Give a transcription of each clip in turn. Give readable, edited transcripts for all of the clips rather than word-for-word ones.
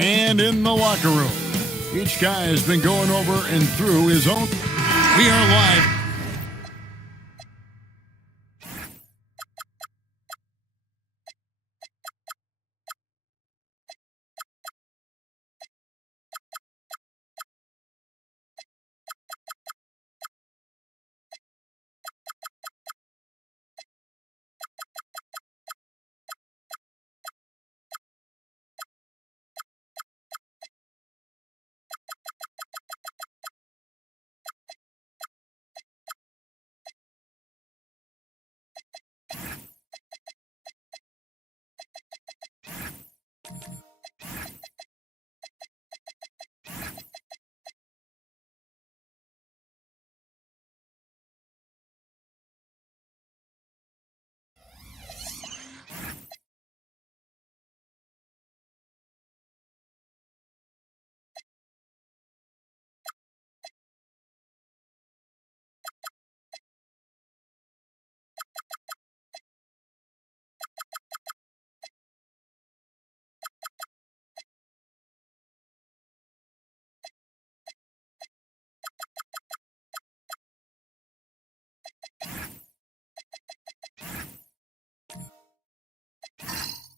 And in the locker room, each guy has been going over and through his own. We are live.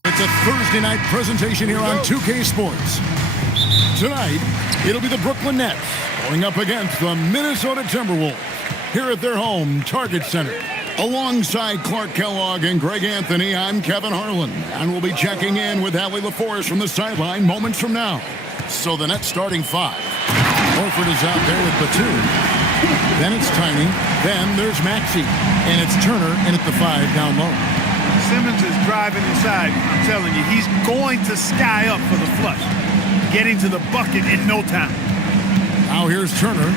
It's a Thursday night presentation here on 2K Sports. Tonight, it'll be the Brooklyn Nets going up against the Minnesota Timberwolves here at their home Target Center. Alongside Clark Kellogg and Greg Anthony, I'm Kevin Harlan, and we'll be checking in with Allie LaForest from the sideline moments from now. So the Nets starting five. Horford is out there with Batum. Then it's Tiny. Then there's Maxey. And it's Turner in at the five down low. Simmons is driving inside. I'm telling you, he's going to sky up for the flush. Getting to the bucket in no time. Now here's Turner.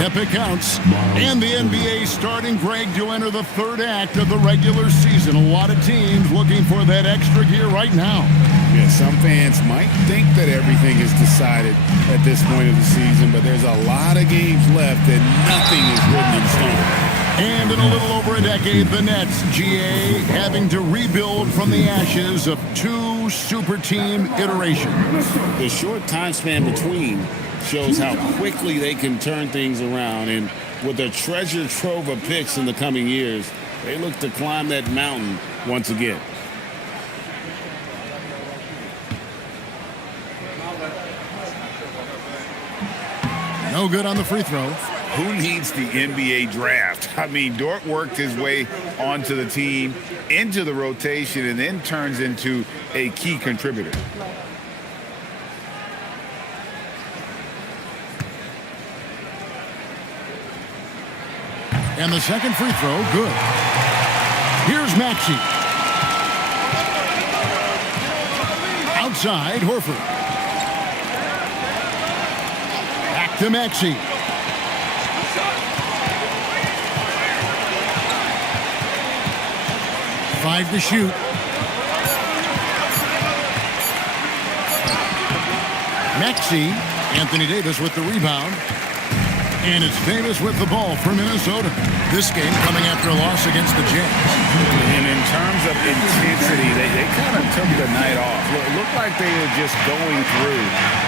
Yep, it counts. And the NBA starting, Greg, to enter the third act of the regular season. A lot of teams looking for that extra gear right now. Yeah, some fans might think that everything is decided at this point of the season, but there's a lot of games left and nothing is written in stone. And in a little over a decade, the Nets, GA, having to rebuild from the ashes of two super team iterations. The short time span between shows how quickly they can turn things around, and with a treasure trove of picks in the coming years, they look to climb that mountain once again. No good on the free throw. Who needs the NBA draft? I mean, Dort worked his way onto the team, into the rotation, and then turns into a key contributor. And the second free throw, good. Here's Maxey. Outside, Horford. Back to Maxey. Five to shoot. Maxey, Anthony Davis with the rebound. And it's Davis with the ball for Minnesota. This game coming after a loss against the Jazz. And in terms of intensity, they kind of took the night off. It looked like they were just going through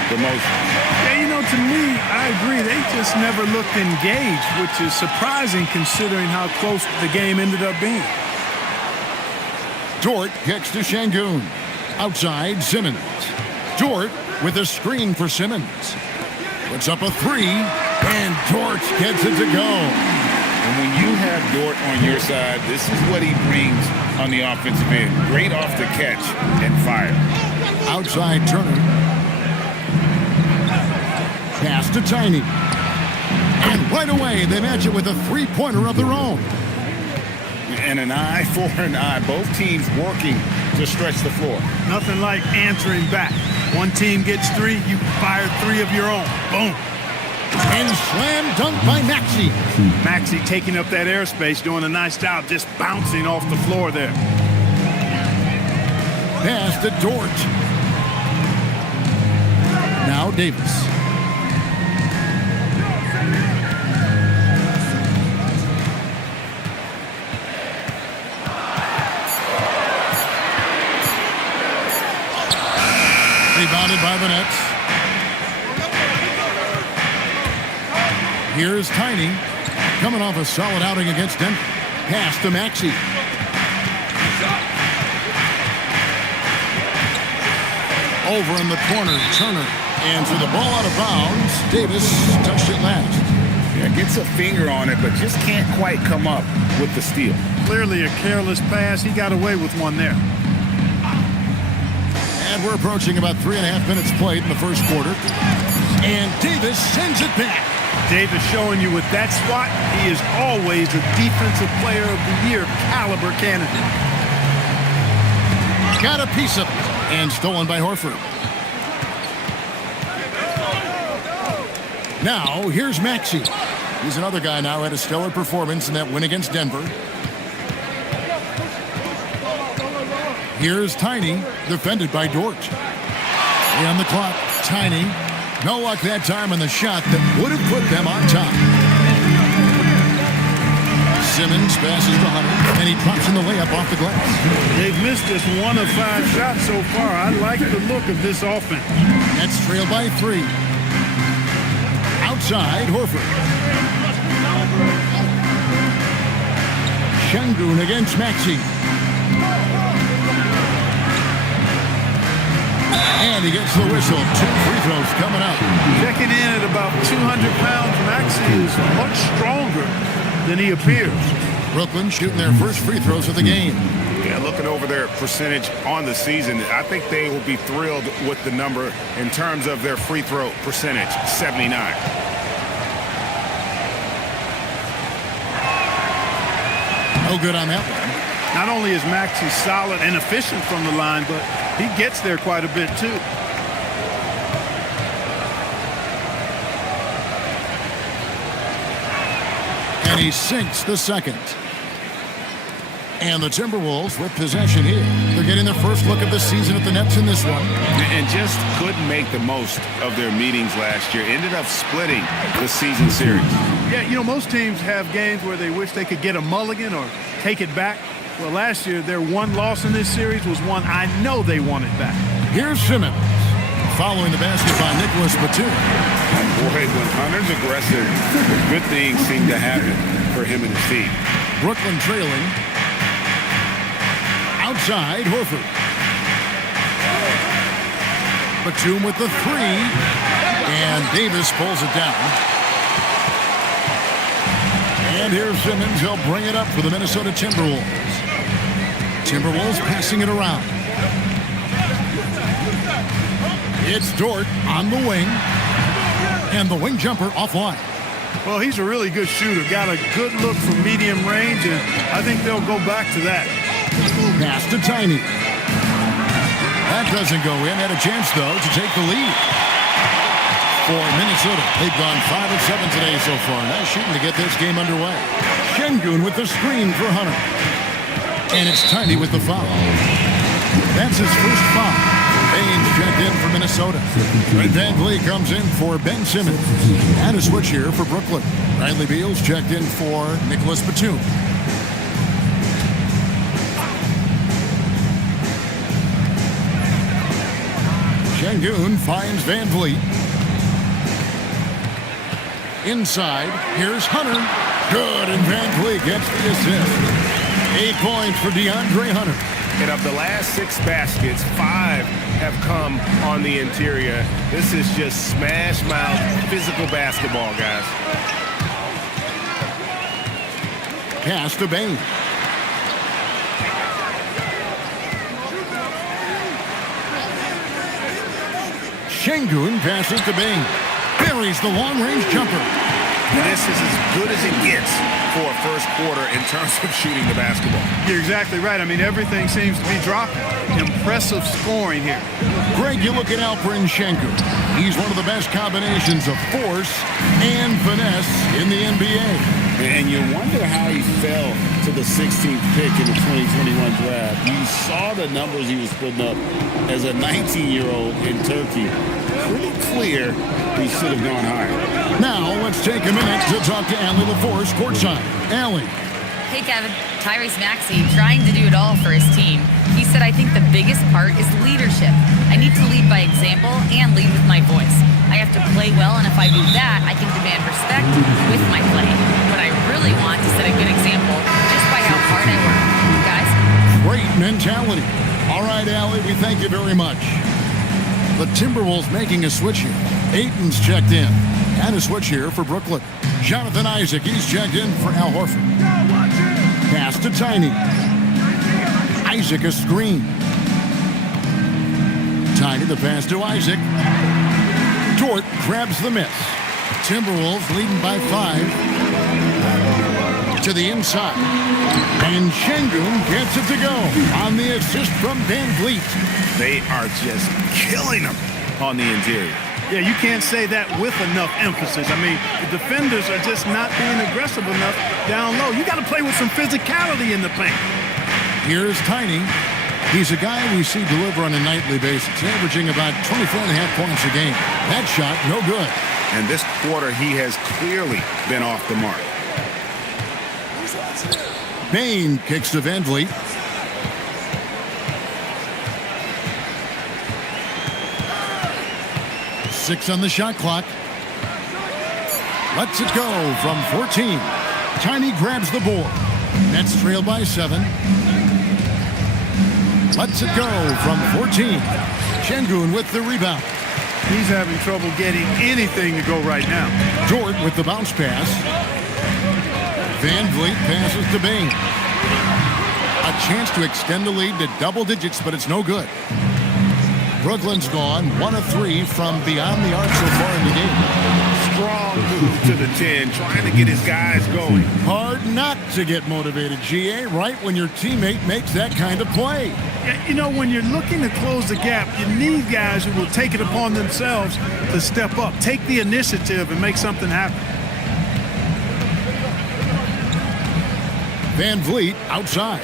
the motions. Yeah, you know, to me, I agree. They just never looked engaged, which is surprising considering how close the game ended up being. Dort kicks to Şengün. Outside, Simmons. Dort with a screen for Simmons. Puts up a three, and Dort gets it to go. And when you have Dort on your side, this is what he brings on the offensive end. Great off the catch and fire. Outside, Turner. Pass to Tiny. And right away, they match it with a three-pointer of their own. And an eye for an eye. Both teams working to stretch the floor. Nothing like answering back. One team gets three, you fire three of your own. Boom. And slam dunk by Maxey. Maxey taking up that airspace, doing a nice job, just bouncing off the floor there. Pass to Dort. Now Davis. by the Nets. Here's Tiny, coming off a solid outing against Denver. Pass to Maxey. Over in the corner, Turner. And for the ball out of bounds, Davis touched it last. Yeah, gets a finger on it, but just can't quite come up with the steal. Clearly a careless pass. He got away with one there. And we're approaching about 3.5 minutes played in the first quarter. And Davis sends it back. Davis showing you with that spot, he is always a Defensive Player of the Year caliber candidate. Got a piece of it. And stolen by Horford. Now, here's Maxey. He's another guy now had a stellar performance in that win against Denver. Here's Tiny, defended by Dort. On the clock, Tiny. No luck that time on the shot that would have put them on top. Simmons passes to Hunter, and he drops in the layup off the glass. They've missed just 1 of 5 shots so far. I like the look of this offense. Nets trail by 3. Outside, Horford. Şengün against Maxey. And he gets the whistle. 2 free throws coming up. Checking in at about 200 pounds, Maxey is much stronger than he appears. Brooklyn shooting their first free throws of the game. Yeah, looking over their percentage on the season, I think they will be thrilled with the number in terms of their free throw percentage, 79. No good on that one. Not only is Maxey solid and efficient from the line, but he gets there quite a bit too. And he sinks the second. And the Timberwolves with possession here. They're getting their first look at the season at the Nets in this one. And just couldn't make the most of their meetings last year. Ended up splitting the season series. Yeah, you know, most teams have games where they wish they could get a mulligan or take it back. Well, last year, their one loss in this series was one I know they wanted back. Here's Simmons. Following the basket by Nicholas Batum. Boy, when Hunter's aggressive, good things seem to happen for him and his team. Brooklyn trailing. Outside, Horford. Batum with the 3. And Davis pulls it down. And here's Simmons. He'll bring it up for the Minnesota Timberwolves. Timberwolves passing it around. It's Dort on the wing. And the wing jumper offline. Well, he's a really good shooter. Got a good look from medium range, and I think they'll go back to that. Pass to Tiny. That doesn't go in. Had a chance, though, to take the lead. For Minnesota, they've gone 5 of 7 today so far. Nice shooting to get this game underway. Şengün with the screen for Hunter. And it's Tiny with the foul. That's his first foul. Baines checked in for Minnesota. Fred VanVleet comes in for Ben Simmons. And a switch here for Brooklyn. Bradley Beal's checked in for Nicholas Batum. Şengün finds VanVleet. Inside, here's Hunter. Good, and VanVleet gets the assist. 8 points for DeAndre Hunter. And of the last 6 baskets, 5 have come on the interior. This is just smash mouth physical basketball, guys. Pass to Baines. Şengün passes to Baines. Buries the long-range jumper. This is as good as it gets for a first quarter in terms of shooting the basketball. You're exactly right. I mean, everything seems to be dropping. Impressive scoring here. Greg, you look at Alperen Şengün. He's one of the best combinations of force and finesse in the NBA. And you wonder how he fell to the 16th pick in the 2021 draft. You saw the numbers he was putting up as a 19-year-old in Turkey. Pretty clear he should have gone higher. Now, let's take a minute to talk to Allie LaForce courtside. Allie. Hey, Kevin. Tyrese Maxey trying to do it all for his team. He said, I think the biggest part is leadership. I need to lead by example and lead with my voice. I have to play well, and if I do that, I can demand respect with my play. But I really want to set a good example just by how hard I work. Guys? Great mentality. All right, Allie, we thank you very much. The Timberwolves making a switch here. Ayton's checked in. And a switch here for Brooklyn. Jonathan Isaac, he's checked in for Al Horford. Pass to Tiny. Isaac a screen. Tiny the pass to Isaac. Dort grabs the miss. Timberwolves leading by 5. To the inside. And Şengün gets it to go on the assist from Van Vliet. They are just killing them on the interior. Yeah, you can't say that with enough emphasis. I mean, the defenders are just not being aggressive enough down low. You got to play with some physicality in the paint. Here's Tiny. He's a guy we see deliver on a nightly basis, averaging about 24.5 points a game. That shot, no good. And this quarter, he has clearly been off the mark. Bain kicks to Van Vliet. Six on the shot clock. Lets it go from 14. Tiny grabs the board. Nets trail by 7. Lets it go from 14. Şengün with the rebound. He's having trouble getting anything to go right now. Dort with the bounce pass. Van Vliet passes to Bain. A chance to extend the lead to double digits, but it's no good. Brooklyn's gone 1 of 3 from beyond the arc so far in the game. Strong move to the 10, trying to get his guys going. Hard not to get motivated, GA, right when your teammate makes that kind of play. Yeah, you know, when you're looking to close the gap, you need guys who will take it upon themselves to step up, take the initiative, and make something happen. Van Vliet outside.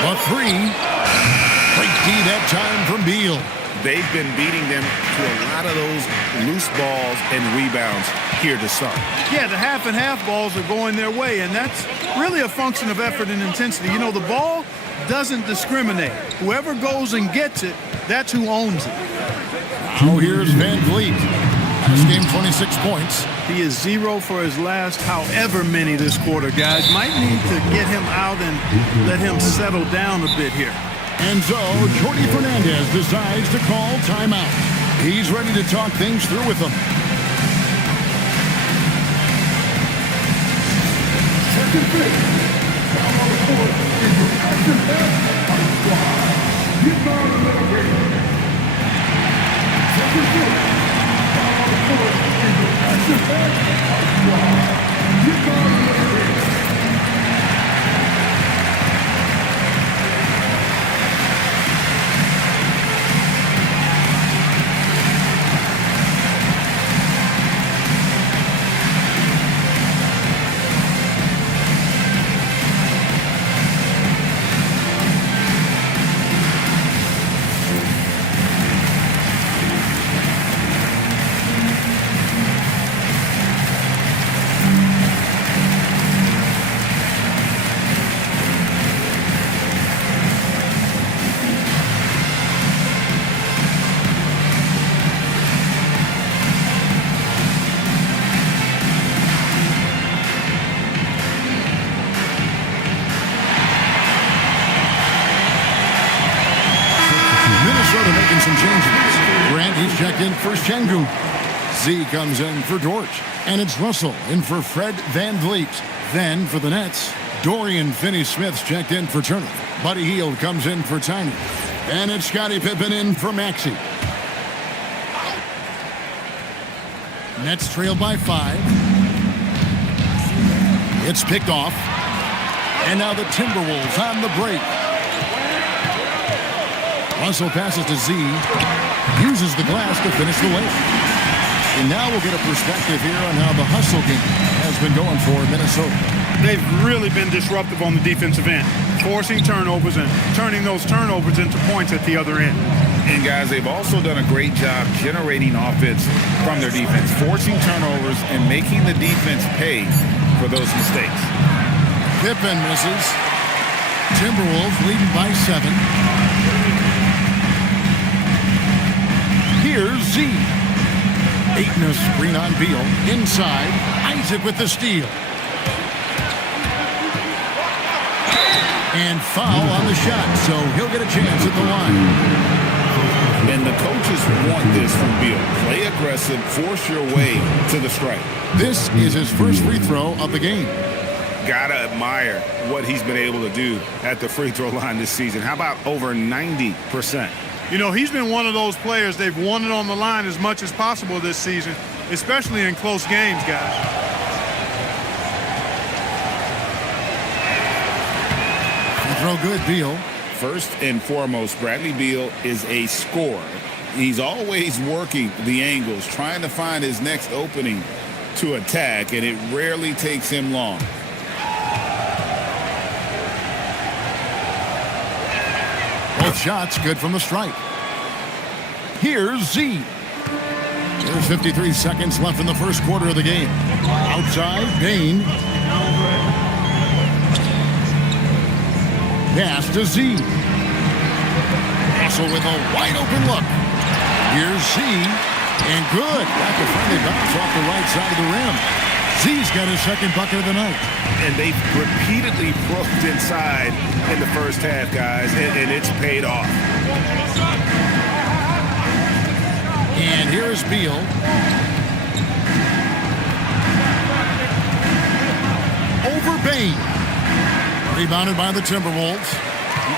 A 3. Great D that time from Beal. They've been beating them to a lot of those loose balls and rebounds here to start. Yeah, the half and half balls are going their way, and that's really a function of effort and intensity. You know, the ball doesn't discriminate. Whoever goes and gets it, that's who owns it. Now here's Van Vliet. Last game, 26 points. He is 0 for his last however many this quarter, guys. Might need to get him out and let him settle down a bit here. And so, Jordi Fernandez decides to call timeout. He's ready to talk things through with them. Making some changes. Grant, he's checked in for Şengün. Z comes in for Dort. And it's Russell in for Fred Van Vliet. Then for the Nets, Dorian Finney-Smith's checked in for Turner. Buddy Hield comes in for Tiny. And it's Scottie Pippen in for Maxey. Nets trail by 5. It's picked off. And now the Timberwolves on the break. Russell passes to Z, uses the glass to finish the lane. And now we'll get a perspective here on how the hustle game has been going for Minnesota. They've really been disruptive on the defensive end, forcing turnovers and turning those turnovers into points at the other end. And guys, they've also done a great job generating offense from their defense, forcing turnovers and making the defense pay for those mistakes. Pippen misses. Timberwolves leading by 7. Here's Z. Ayton a screen on Beal. Inside, Isaac with the steal. And foul on the shot, so he'll get a chance at the line. And the coaches want this from Beal. Play aggressive, force your way to the stripe. This is his first free throw of the game. Gotta admire what he's been able to do at the free throw line this season. How about over 90%? You know, he's been one of those players, they've won it on the line as much as possible this season, especially in close games, guys. Free throw good, Beal. First and foremost, Bradley Beal is a scorer. He's always working the angles, trying to find his next opening to attack, and it rarely takes him long. Both shots good from the stripe. Here's Z. There's 53 seconds left in the first quarter of the game. Outside, Bain. Pass to Z. Russell with a wide open look. Here's Z. And good. Got the friendly bounce off the right side of the rim. Z's got his second bucket of the night. And they've repeatedly broke inside in the first half, guys, and it's paid off. And here is Beal. Over Bain. Rebounded by the Timberwolves.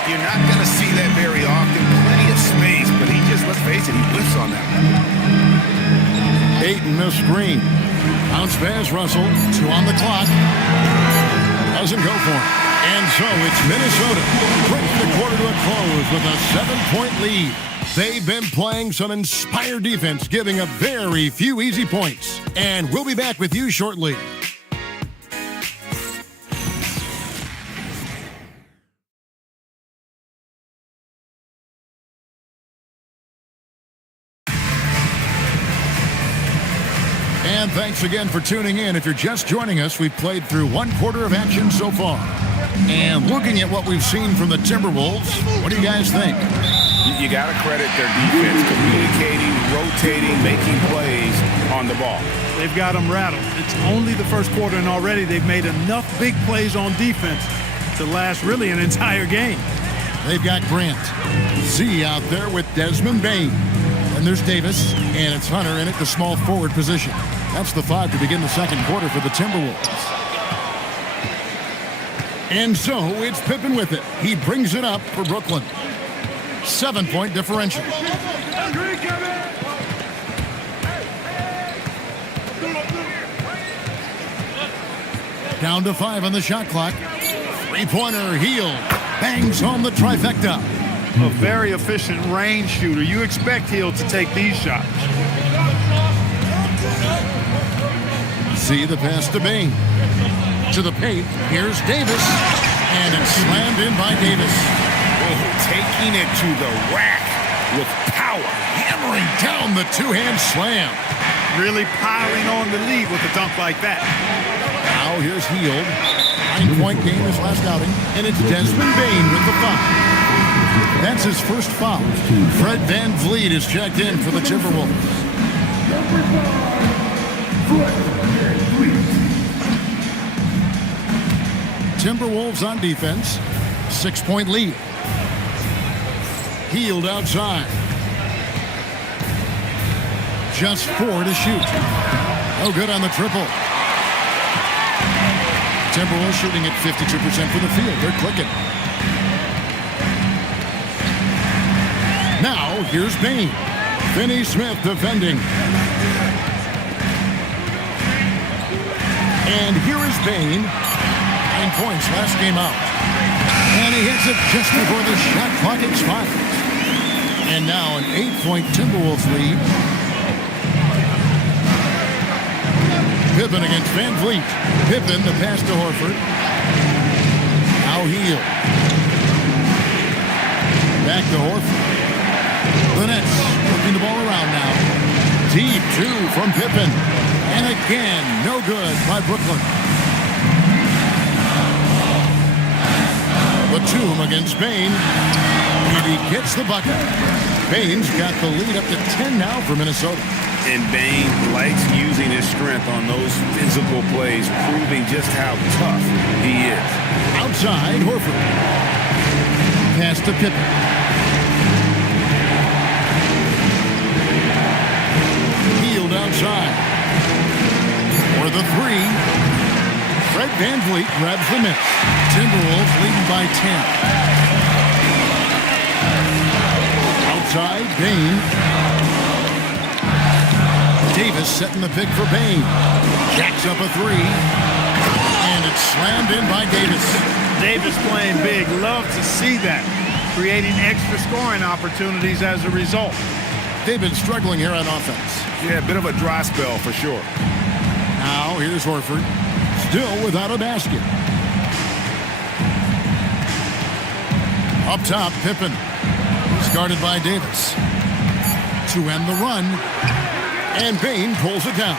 You're not going to see that very often. Plenty of space, but he just, let's face it, he whiffs on that. Ayton a screen. Bounce pass, Russell. 2 on the clock. Doesn't go for it. And so it's Minnesota bringing the quarter to a close with a 7-point lead. They've been playing some inspired defense, giving up very few easy points. And we'll be back with you shortly. And thanks again for tuning in. If you're just joining us, we've played through 1 quarter of action so far. And looking at what we've seen from the Timberwolves, what do you guys think? You got to credit their defense, communicating, rotating, making plays on the ball. They've got them rattled. It's only the first quarter, and already they've made enough big plays on defense to last really an entire game. They've got Grant. Z out there with Desmond Bain. And there's Davis, and it's Hunter in at the small forward position. That's the 5 to begin the second quarter for the Timberwolves. And so it's Pippen with it. He brings it up for Brooklyn. 7-point differential. Down to 5 on the shot clock. Three-pointer, Hield. Bangs home the trifecta. A very efficient range shooter. You expect Hield to take these shots. See the pass to Bain. To the paint. Here's Davis. And it's slammed in by Davis. Taking it to the rack with power. Hammering down the two-hand slam. Really piling on the lead with a dunk like that. Now here's Hield. 9-point game his last outing. And it's Desmond Bain with the foul. That's his first foul. Fred VanVleet is checked in for the Timberwolves. Timberwolves on defense. 6-point lead. Hield outside. Just 4 to shoot. No good on the triple. Timberwolves shooting at 52% from the field. They're clicking. Now, here's Bain. Finney Smith defending. And here is Bain. 9 points last game out. And he hits it just before the shot clock expires. And now an 8-point Timberwolves lead. Pippen against VanVleet. Pippen, the pass to Horford. Now Hield. Back to Horford. The Nets moving the ball around now. Deep two from Pippen. And again, no good by Brooklyn. Batum against Bain. And he gets the bucket. Bain's got the lead up to 10 now for Minnesota. And Bain likes using his strength on those physical plays, proving just how tough he is. Outside, Horford. Pass to Pippen. Healed outside. For the three. Fred VanVleet grabs the miss. Timberwolves leading by 10. Outside, Bain. Davis setting the pick for Bain. Jacks up a three. And it's slammed in by Davis. Davis playing big. Love to see that. Creating extra scoring opportunities as a result. They've been struggling here on offense. Yeah, a bit of a dry spell for sure. Now here's Horford. Still without a basket. Up top, Pippen. He's guarded by Davis. To end the run. And Bain pulls it down.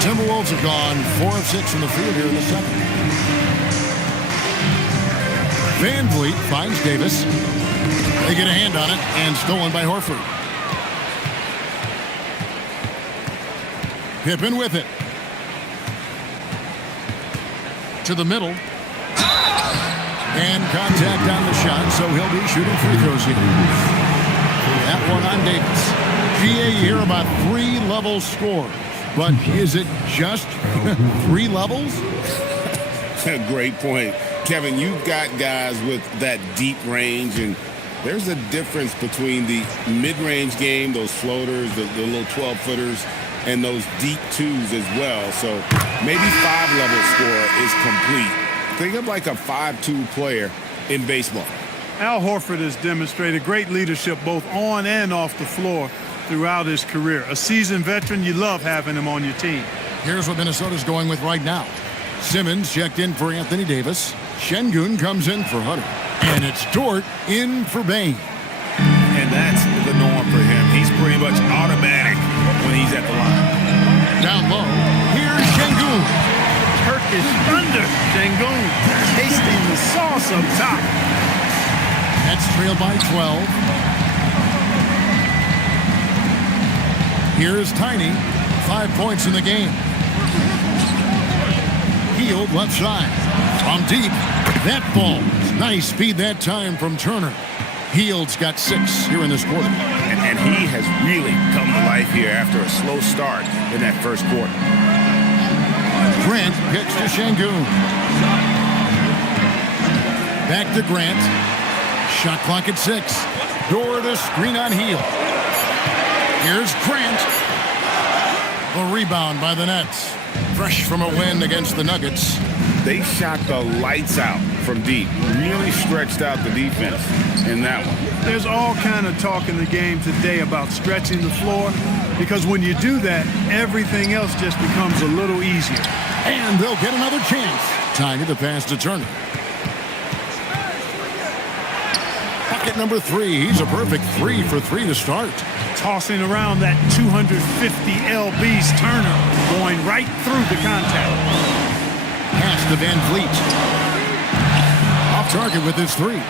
Timberwolves have gone 4 of 6 from the field here in the second. VanVleet finds Davis. They get a hand on it and stolen by Horford. Pippen with it. To the middle. And contact on the shot, so he'll be shooting free throws here. That one on Davis. GA, you hear about 3-level score. But is it just 3 levels? Great point. Kevin, you've got guys with that deep range, and there's a difference between the mid-range game, those floaters, the little 12-footers, and those deep twos as well. So maybe 5-level score is complete. Think of like a 5-2 player in baseball. Al Horford has demonstrated great leadership both on and off the floor throughout his career. A seasoned veteran, you love having him on your team. Here's what Minnesota's going with right now. Simmons checked in for Anthony Davis. Şengün comes in for Hutter. And it's Dort in for Bain. And that's the norm for him. He's pretty much automatic when he's at the line. Down low, here's Şengün. Turkish thunder. Şengün tasting the sauce up top. That's trailed by 12. Here's Tiny. 5 points in the game. Healed left side. From deep. That ball. Nice speed that time from Turner. Heald's got 6 here in this quarter. And he has really come to life here after a slow start in that first quarter. Grant kicks to Şengün. Back to Grant. Shot clock at 6. Door to screen on Hield. Here's Grant. The rebound by the Nets. Fresh from a win against the Nuggets. They shot the lights out from deep. Really stretched out the defense in that one. There's all kind of talk in the game today about stretching the floor, because when you do that, everything else just becomes a little easier. And they'll get another chance. Tiny the pass to Turner. Bucket number 3. He's a perfect 3 for 3 to start. Tossing around that 250 lbs, Turner going right through the contact. Pass to VanVleet. Off target with his 3.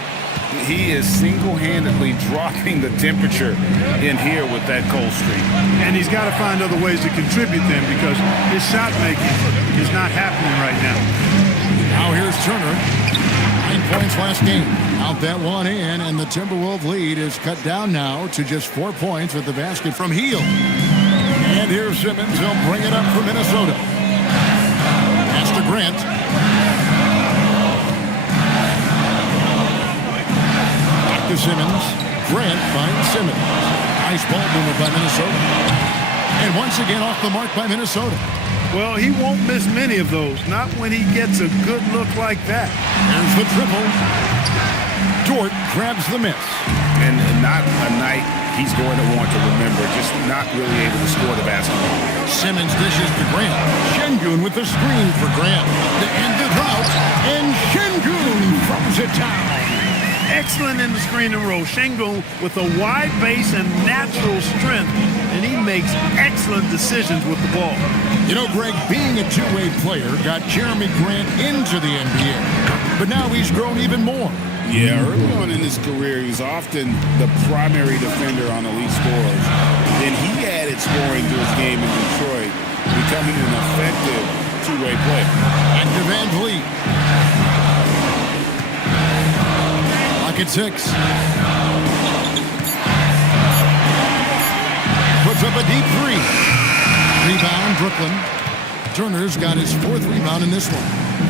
He is single-handedly dropping the temperature in here with that cold streak. And he's got to find other ways to contribute then, because his shot making is not happening right now. Now here's Turner. 9 points last game. Out that one in, and the Timberwolves lead is cut down now to just 4 points with the basket from Hield. And here's Simmons. He'll bring it up for Minnesota. Pass to Grant. Back to Simmons. Grant finds Simmons. Nice ball movement by Minnesota. And once again off the mark by Minnesota. Well, he won't miss many of those. Not when he gets a good look like that. There's the triple. Dort grabs the miss. And not a night he's going to want to remember, just not really able to score the basketball. Simmons dishes to Grant. Şengün with the screen for Grant. To end the drought, and Şengün throws it down. excellent in the screen and roll. Şengün with a wide base and natural strength, and he makes excellent decisions with the ball. You know, Greg, being a two-way player got Jeremy Grant into the NBA, but now he's grown even more. Yeah, early on in his career, he was often the primary defender on elite scorers. Then he added scoring to his game in Detroit, becoming an effective two-way player. And to Van Vliet. Lock at 6. Puts up a deep 3. Rebound, Brooklyn. Turner's got his 4th rebound in this one.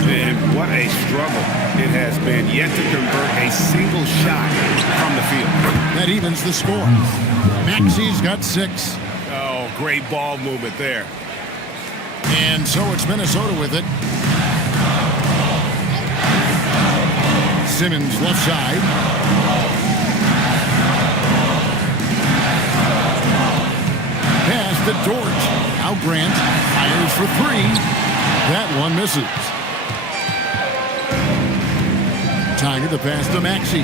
And what a struggle it has been yet to convert a single shot from the field. That evens the score. Maxi's got 6. Oh, great ball movement there. And so it's Minnesota with it. Simmons left side. Pass to Dort. Now Grant fires for 3. That one misses. Tiny the pass to Maxey.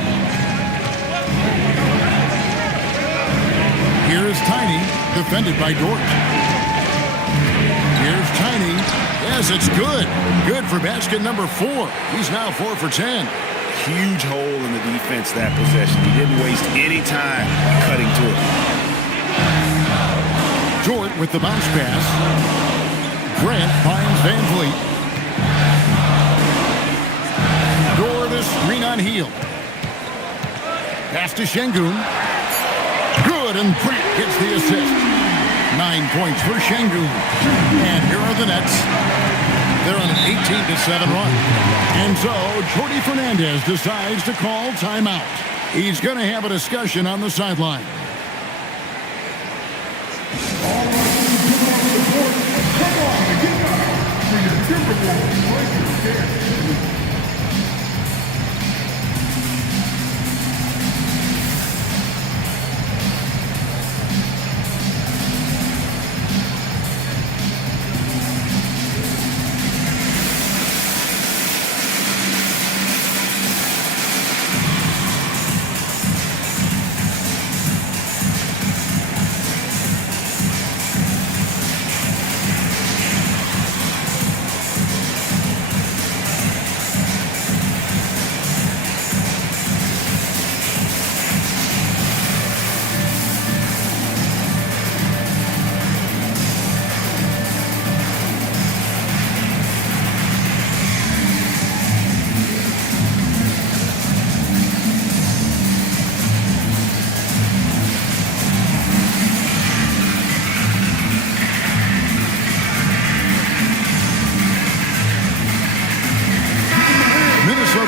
Here's Tiny, defended by Dort. Here's Tiny. Yes, it's good. Good for basket number 4. He's now 4 for 10. Huge hole in the defense that possession. He didn't waste any time cutting to it. Dort with the bounce pass. Grant finds Van Vliet. Dort a screen on heel. Pass to Şengün. Good, and Grant gets the assist. 9 points for Şengün. And here are the Nets. They're on an 18-7 run. And so Jordi Fernandez decides to call timeout. He's going to have a discussion on the sideline.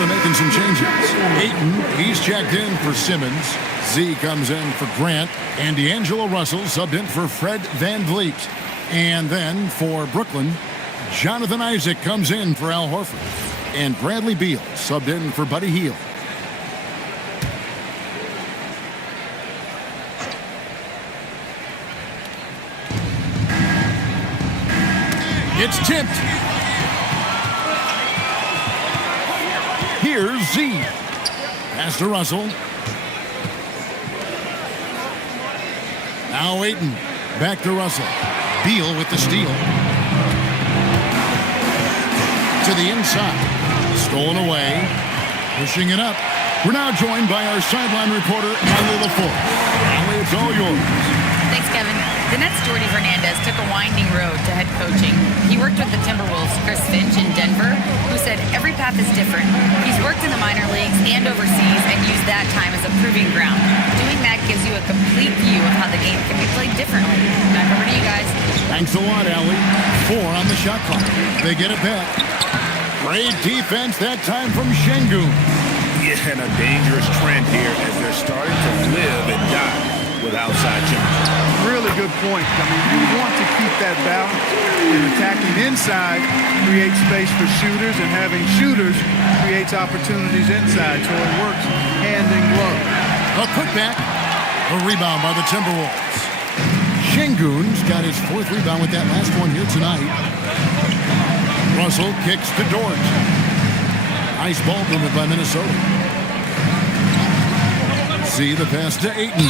Making some changes. Ayton, he's checked in for Simmons. Z comes in for Grant. And D'Angelo Russell subbed in for Fred Van Vliet. And then for Brooklyn, Jonathan Isaac comes in for Al Horford. And Bradley Beal subbed in for Buddy Hield. It's tipped. Here's Z. Pass to Russell. Now Ayton. Back to Russell. Beal with the steal. To the inside. Stolen away. Pushing it up. We're now joined by our sideline reporter, Allie LaForce. Allie, it's all yours. Thanks, Kevin. The Nets' Jordi Fernandez took a winding road to head coaching. He worked with the Timberwolves' Chris Finch in Denver, who said every path is different. He's worked in the minor leagues and overseas and used that time as a proving ground. Doing that gives you a complete view of how the game can be played differently. Back over to you guys. Thanks a lot, Allie. 4 on the shot clock. They get it back. Great defense that time from Şengün. Yeah, and a dangerous trend here as they're starting to live and die with outside jumpers. Really good point. I mean, you want to keep that balance, and attacking inside creates space for shooters, and having shooters creates opportunities inside, so it works hand in glove. A putback. A rebound by the Timberwolves. Şengün's got his 4th rebound with that last one here tonight. Russell kicks to Dort. Nice ball movement by Minnesota. Maxey, the pass to Ayton.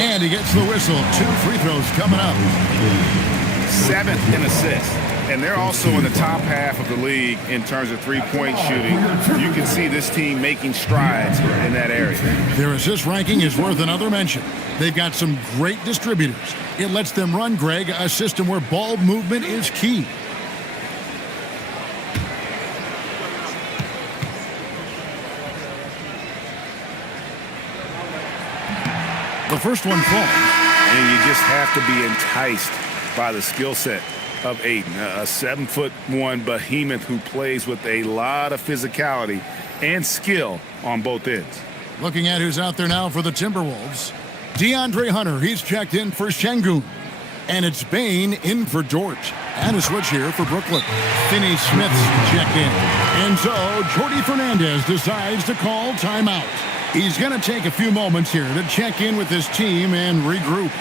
And he gets the whistle. 2 free throws coming up. 7th in assists. And they're also in the top half of the league in terms of three-point shooting. You can see this team making strides in that area. Their assist ranking is worth another mention. They've got some great distributors. It lets them run, Greg, a system where ball movement is key. The first one falls. And you just have to be enticed by the skill set of Ayton, a 7'1" behemoth who plays with a lot of physicality and skill on both ends. Looking at who's out there now for the Timberwolves. DeAndre Hunter, he's checked in for Şengün. And it's Bane in for George. And a switch here for Brooklyn. Finney Smith's checked in. And so Jordi Fernandez decides to call timeout. He's going to take a few moments here to check in with his team and regroup.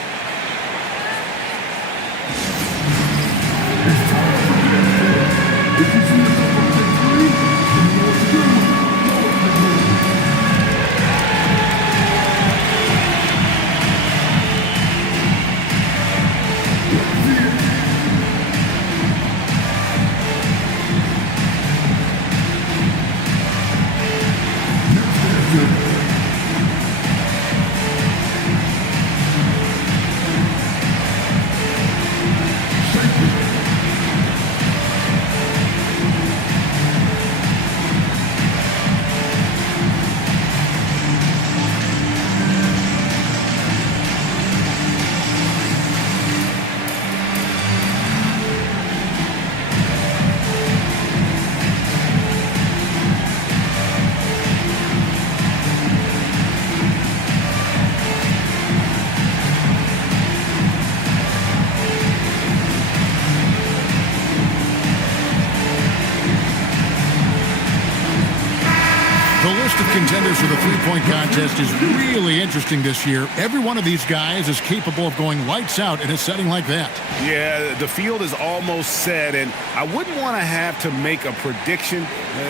The list of contenders for the three-point contest is really interesting this year. Every one of these guys is capable of going lights out in a setting like that. Yeah, the field is almost set, and I wouldn't want to have to make a prediction.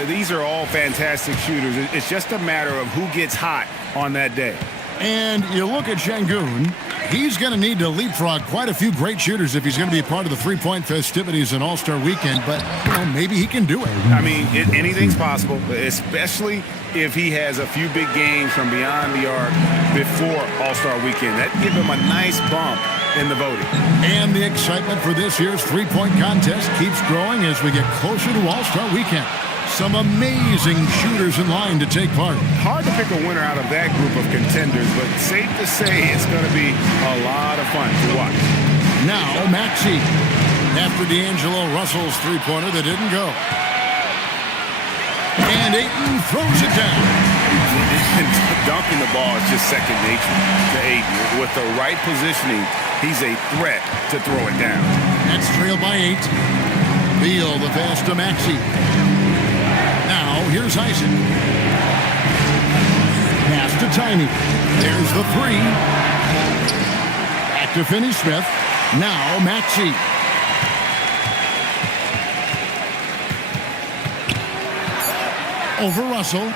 These are all fantastic shooters. It's just a matter of who gets hot on that day. And you look at Şengün, he's going to need to leapfrog quite a few great shooters if he's going to be a part of the three-point festivities in All-Star Weekend, but maybe he can do it. I mean, anything's possible, especially if he has a few big games from beyond the arc before All-Star Weekend. That'd give him a nice bump in the voting. And the excitement for this year's three-point contest keeps growing as we get closer to All-Star Weekend. Some amazing shooters in line to take part. Hard to pick a winner out of that group of contenders, but safe to say it's going to be a lot of fun to watch. Now Maxey, after D'Angelo Russell's three-pointer that didn't go. And Ayton throws it down. Dunking the ball is just second nature to Ayton. With the right positioning, he's a threat to throw it down. That's trailed by 8. Beal, the pass to Maxey. Now, here's Isaac. Pass to Tiny. There's the 3. Back to Finney Smith. Now, Maxey. Over Russell.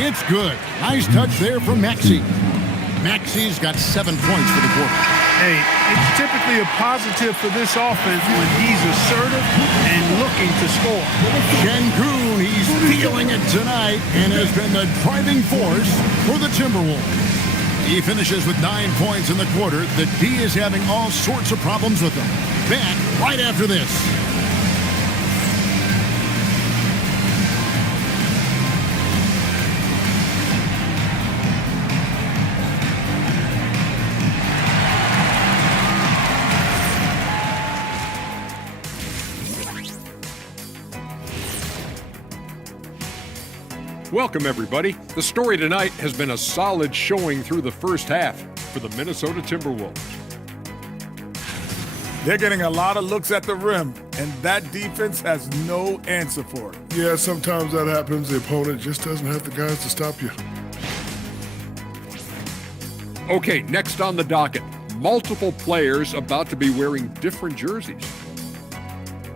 It's good. Nice touch there from Maxey. Maxey's got 7 points for the quarter. Hey, it's typically a positive for this offense when he's assertive and looking to score. Şengün, he's feeling it tonight and has been the driving force for the Timberwolves. He finishes with 9 points in the quarter. The D is having all sorts of problems with him. Back right after this. Welcome, everybody. The story tonight has been a solid showing through the first half for the Minnesota Timberwolves. They're getting a lot of looks at the rim, and that defense has no answer for it. Yeah, sometimes that happens. The opponent just doesn't have the guys to stop you. Okay, next on the docket, multiple players about to be wearing different jerseys.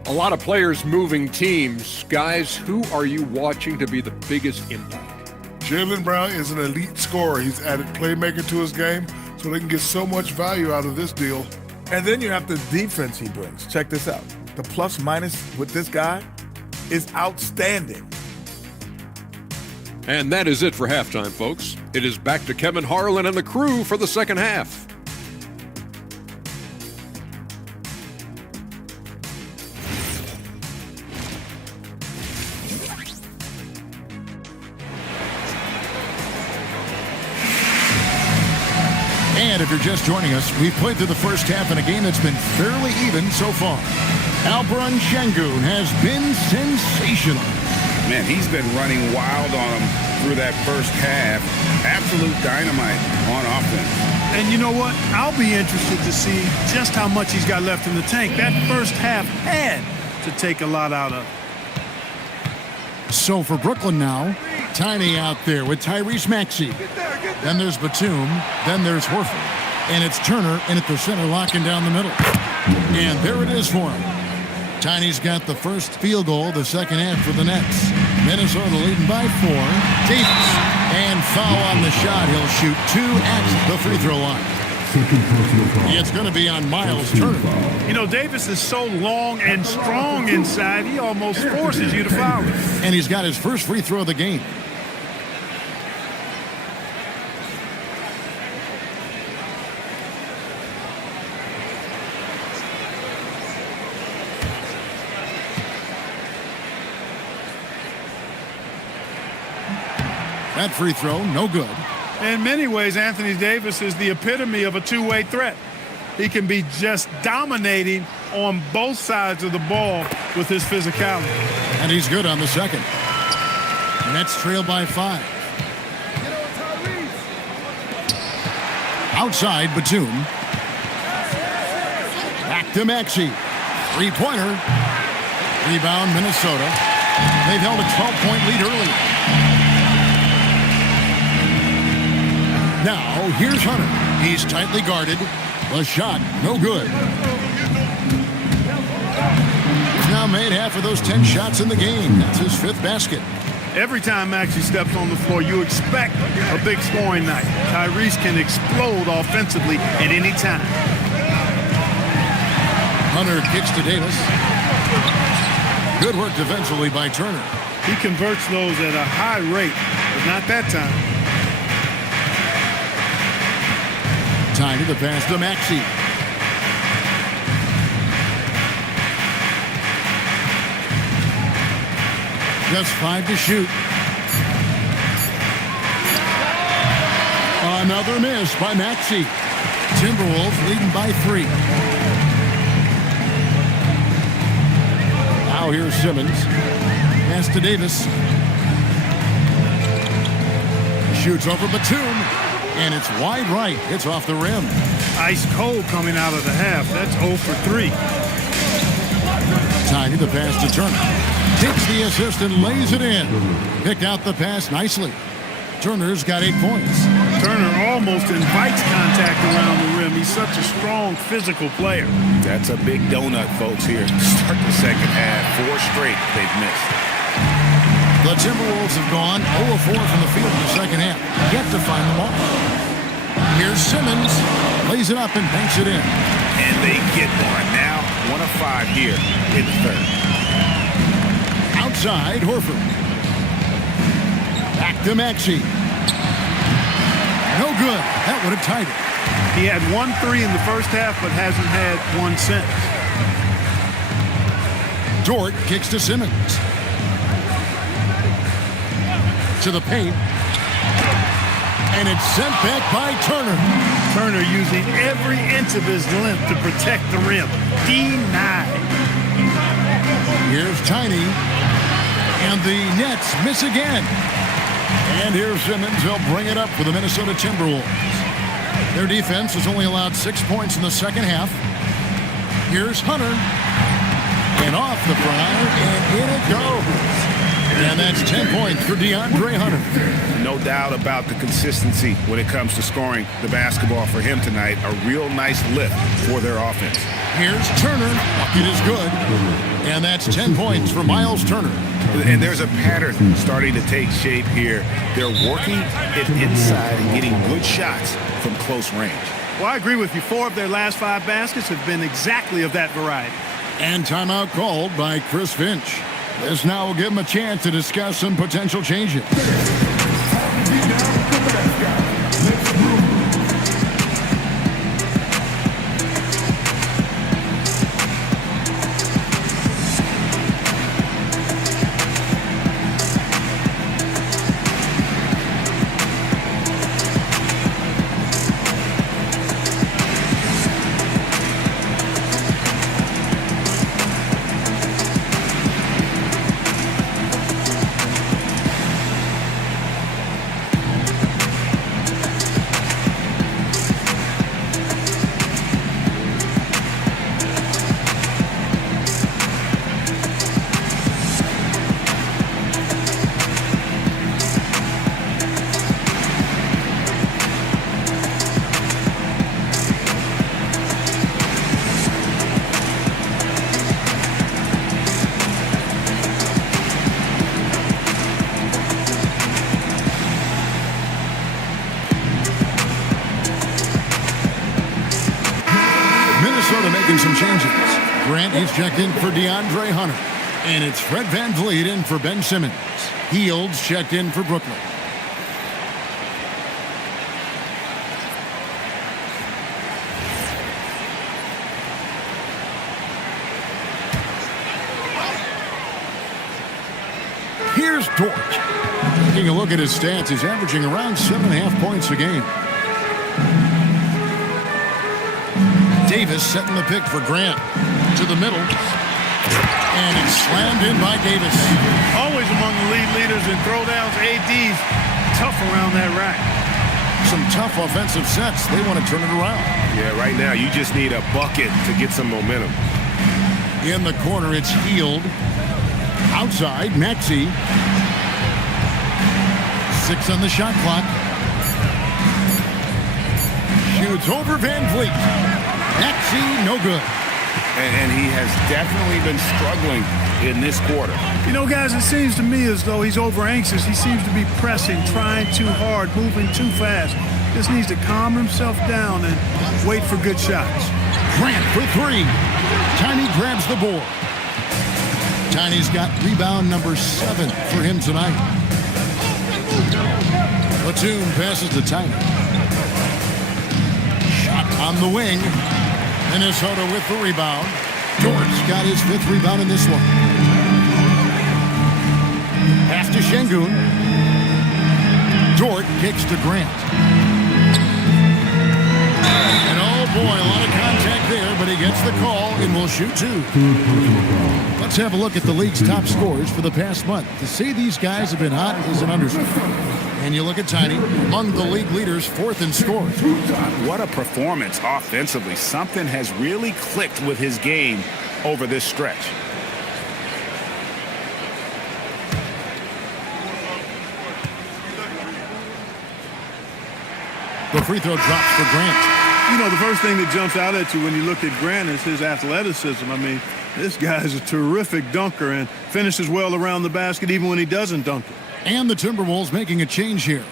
A lot of players moving teams. Guys, who are you watching to be the biggest impact? Jaylen Brown is an elite scorer. He's added playmaker to his game, so they can get so much value out of this deal. And then you have the defense he brings. Check this out. The plus-minus with this guy is outstanding. And that is it for halftime, folks. It is back to Kevin Harlan and the crew for the second half. And if you're just joining us, we've played through the first half in a game that's been fairly even so far. Alperon Şengün has been sensational. Man, he's been running wild on him through that first half. Absolute dynamite on offense. And you know what? I'll be interested to see just how much he's got left in the tank. That first half had to take a lot out of it. So for Brooklyn now, Tiny out there with Tyrese Maxey. Then there's Batum. Then there's Horford. And it's Turner in at the center, locking down the middle. And there it is for him. Tiny's got the first field goal of the second half for the Nets. Minnesota leading by 4. Davis. And foul on the shot. He'll shoot 2 at the free throw line. It's going to be on Miles Turner. You know, Davis is so long and strong inside, he almost forces you to foul him. And he's got his first free throw of the game. That free throw, no good. In many ways, Anthony Davis is the epitome of a two-way threat. He can be just dominating on both sides of the ball with his physicality. And he's good on the second. Nets trail by 5. Outside, Batum. Back to Maxey. Three-pointer. Rebound, Minnesota. They've held a 12-point lead early. Now, here's Hunter. He's tightly guarded. The shot, no good. He's now made half of those 10 shots in the game. That's his 5th basket. Every time Maxey steps on the floor, you expect a big scoring night. Tyrese can explode offensively at any time. Hunter kicks to Davis. Good work defensively by Turner. He converts those at a high rate, but not that time. Tiny the pass to Maxey. Just 5 to shoot. Another miss by Maxey. Timberwolves leading by 3. Now here's Simmons. Pass to Davis. Shoots over Batum. And it's wide right. It's off the rim. Ice cold coming out of the half. That's 0 for 3. Tiny the pass to Turner. Takes the assist and lays it in. Picked out the pass nicely. Turner's got 8 points. Turner almost invites contact around the rim. He's such a strong physical player. That's a big donut, folks, here. Start the second half. 4 straight they've missed. The Timberwolves have gone 0-4 from the field in the second half. Yet to find the ball. Here's Simmons. Lays it up and banks it in. And they get one. Now 1 of 5 here in the third. Outside, Horford. Back to Maxey. No good. That would have tied it. He had 1 3 in the first half, but hasn't had one since. Dort kicks to Simmons. To the paint. And it's sent back by Turner. Turner using every inch of his length to protect the rim. Denied. Here's Tiny. And the Nets miss again. And here's Simmons. He'll bring it up for the Minnesota Timberwolves. Their defense has only allowed 6 points in the second half. Here's Hunter. And off the prior, and in it goes. And that's 10 points for DeAndre Hunter. No doubt about the consistency when it comes to scoring the basketball for him tonight. A real nice lift for their offense. Here's Turner. Bucket is good. And that's 10 points for Miles Turner. And there's a pattern starting to take shape here. They're working it inside and getting good shots from close range. Well, I agree with you. 4 of their last 5 baskets have been exactly of that variety. And timeout called by Chris Finch. This now will give him a chance to discuss some potential changes. Making some changes. Grant is checked in for DeAndre Hunter. And it's Fred VanVleet in for Ben Simmons. Fields checked in for Brooklyn. Here's Dort. Taking a look at his stats, he's averaging around 7.5 points a game. Davis setting the pick for Grant. To the middle. And it's slammed in by Davis. Always among the lead leaders in throwdowns. AD's tough around that rack. Some tough offensive sets. They want to turn it around. Yeah, right now you just need a bucket to get some momentum. In the corner, it's Hield. Outside, Maxey. 6 on the shot clock. Shoots over VanVleet. Maxey, no good. And he has definitely been struggling in this quarter. You know, guys, it seems to me as though he's over anxious. He seems to be pressing, trying too hard, moving too fast. Just needs to calm himself down and wait for good shots. Grant for 3. Tiny grabs the board. Tiny's got rebound number 7 for him tonight. Platoon passes to Tiny. Shot on the wing. Minnesota with the rebound. Dort's got his 5th rebound in this one. Pass to Şengün. Dort kicks to Grant. And oh boy, a lot of contact there, but he gets the call and will shoot 2. Let's have a look at the league's top scorers for the past month. To say these guys have been hot is an understatement. And you look at Tiny, among the league leaders, 4th in scores. What a performance offensively. Something has really clicked with his game over this stretch. The free throw drops for Grant. You know, the first thing that jumps out at you when you look at Grant is his athleticism. I mean, this guy's a terrific dunker and finishes well around the basket even when he doesn't dunk it. And the Timberwolves making a change here.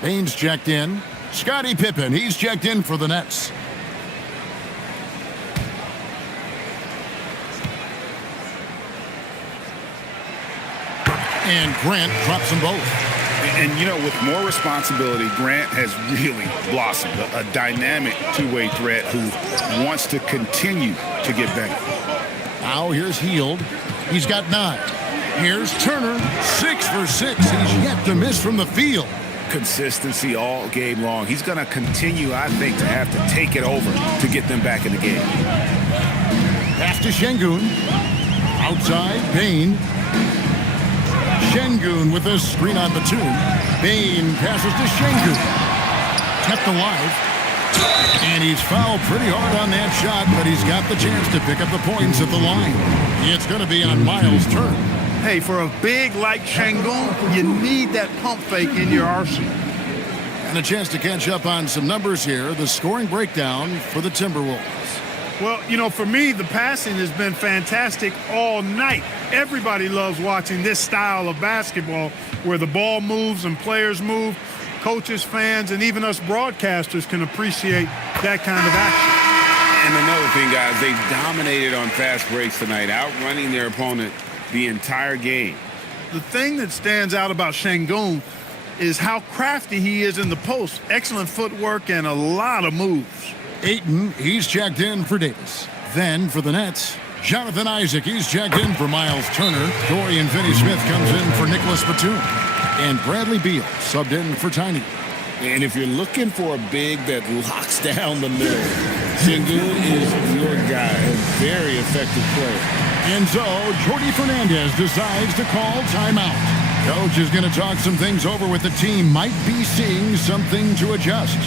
Baines checked in. Scottie Pippen, he's checked in for the Nets. And Grant drops them both. And, you know, with more responsibility, Grant has really blossomed. A dynamic two-way threat who wants to continue to get better. Now here's Hield. He's got 9. Here's Turner, 6 for 6. He's yet to miss from the field. Consistency all game long. He's going to continue, I think, to have to take it over to get them back in the game. Pass to Şengün. Outside, Payne. Şengün with a screen on Batum. Payne passes to Şengün. Kept alive. And he's fouled pretty hard on that shot, but he's got the chance to pick up the points at the line. It's going to be on Miles Turner. hey, for a big like Şengün, you need that pump fake in your arsenal. And a chance to catch up on some numbers here. The scoring breakdown for the Timberwolves. Well, you know, for me, the passing has been fantastic all night. Everybody loves watching this style of basketball where the ball moves and players move. Coaches, fans, and even us broadcasters can appreciate that kind of action. And another thing, guys, they dominated on fast breaks tonight, outrunning their opponent the entire game. The thing that stands out about Şengün is how crafty he is in the post. Excellent footwork and a lot of moves. Ayton, he's checked in for Davis. Then for the Nets, Jonathan Isaac, he's checked in for Miles Turner. Dorian Finney-Smith comes in for Nicholas Batum. And Bradley Beal subbed in for Tiny. And if you're looking for a big that locks down the middle, Şengün is your guy, a very effective player. And so, Jordi Fernandez decides to call timeout. Coach is going to talk some things over with the team. Might be seeing something to adjust.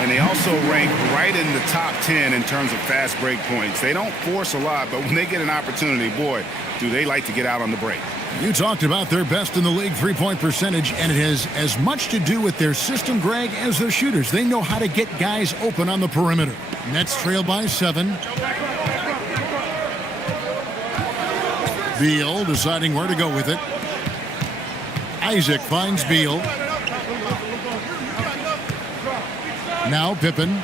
And they also rank right in the top 10 in terms of fast break points. They don't force a lot, but when they get an opportunity, boy, do they like to get out on the break. You talked about their best in the league three-point percentage, and it has as much to do with their system, Greg, as their shooters. They know how to get guys open on the perimeter. Nets trail by 7. Beal deciding where to go with it. Isaac finds Beal. Now Pippen.